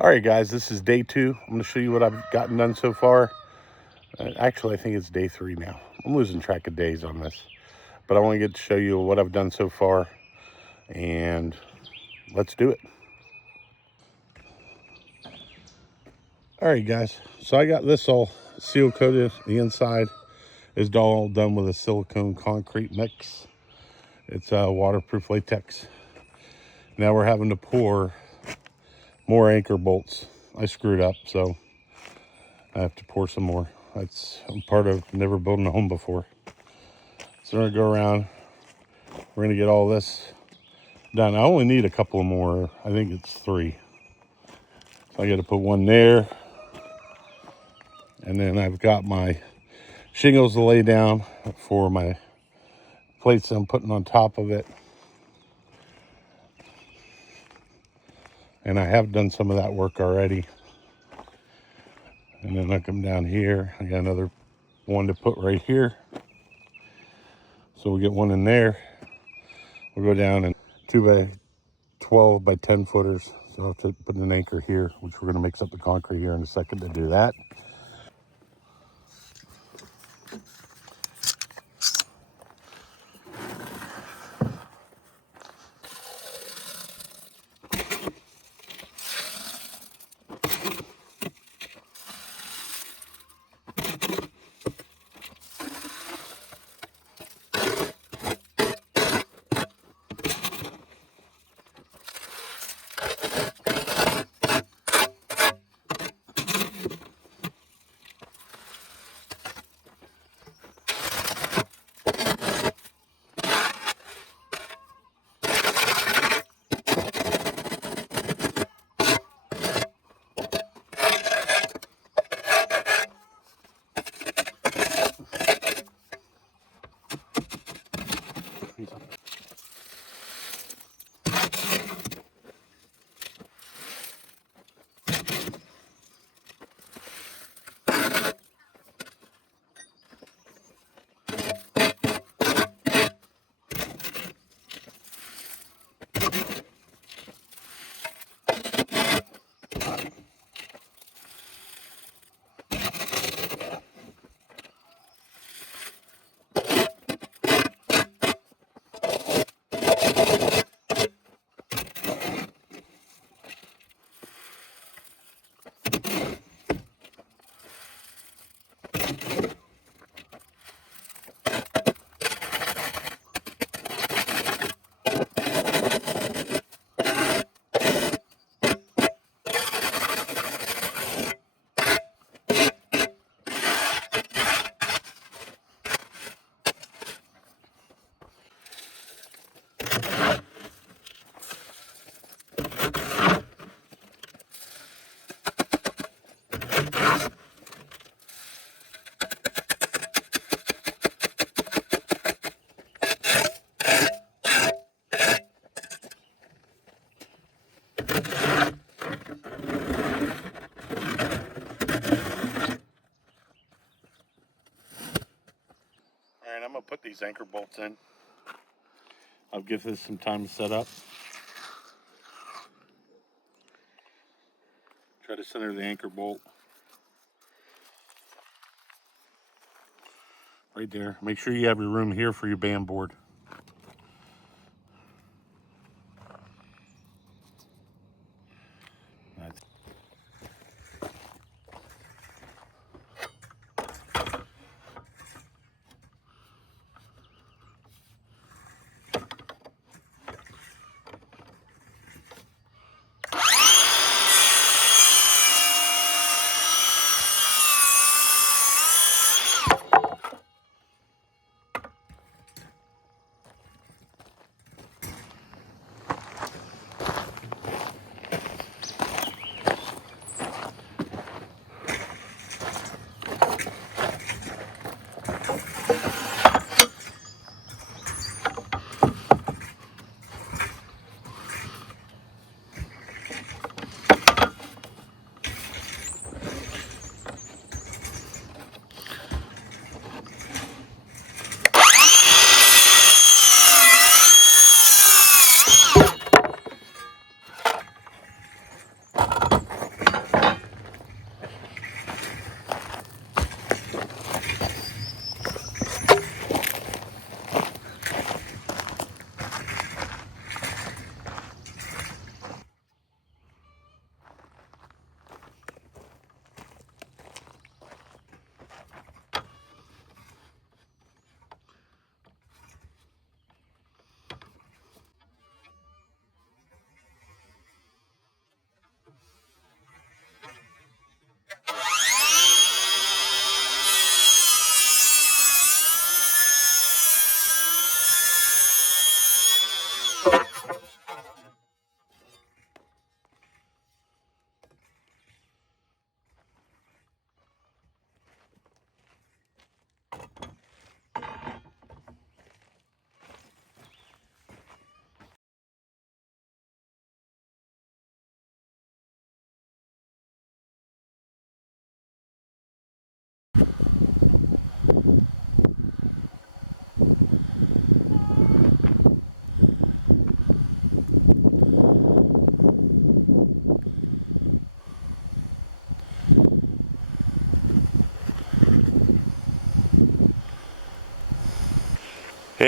All right, guys, this is day 2. I'm going to show you what I've gotten done so far. Actually, I think it's day 3 now. I'm losing track of days on this. But I want to get to show you what I've done so far. And let's do it. All right, guys. So I got this all seal coated. The inside is all done with a silicone concrete mix. It's waterproof latex. Now we're having to pour more anchor bolts. I screwed up, so I have to pour some more. I'm part of never building a home before. So we're gonna go around. We're gonna get all this done. I only need a couple more. I think it's 3. So I got to put one there, and then I've got my shingles to lay down for my plates I'm putting on top of it. And I have done some of that work already. And then I come down here. I got another one to put right here. So we'll get one in there. We'll go down and 2 by 12 by 10 footers. So I'll have to put an anchor here, which we're going to mix up the concrete here in a second to do that. All right, I'm gonna put these anchor bolts in. I'll give this some time to set up. Try to center the anchor bolt right there. Make sure you have your room here for your band board. That's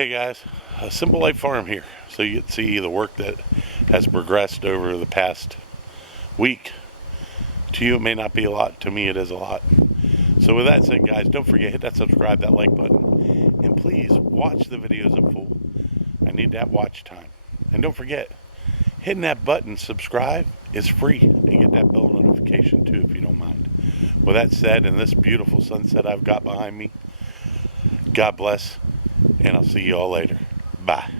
Hey guys, a Simple Life Farm here. So you can see the work that has progressed over the past week. To you it may not be a lot, to me it is a lot. So with that said guys, don't forget, hit that subscribe, that like button, and please watch the videos in full. I need that watch time. And don't forget, hitting that button, subscribe, is free. And get that bell notification too if you don't mind. With that said, and this beautiful sunset I've got behind me, God bless, and I'll see you all later. Bye.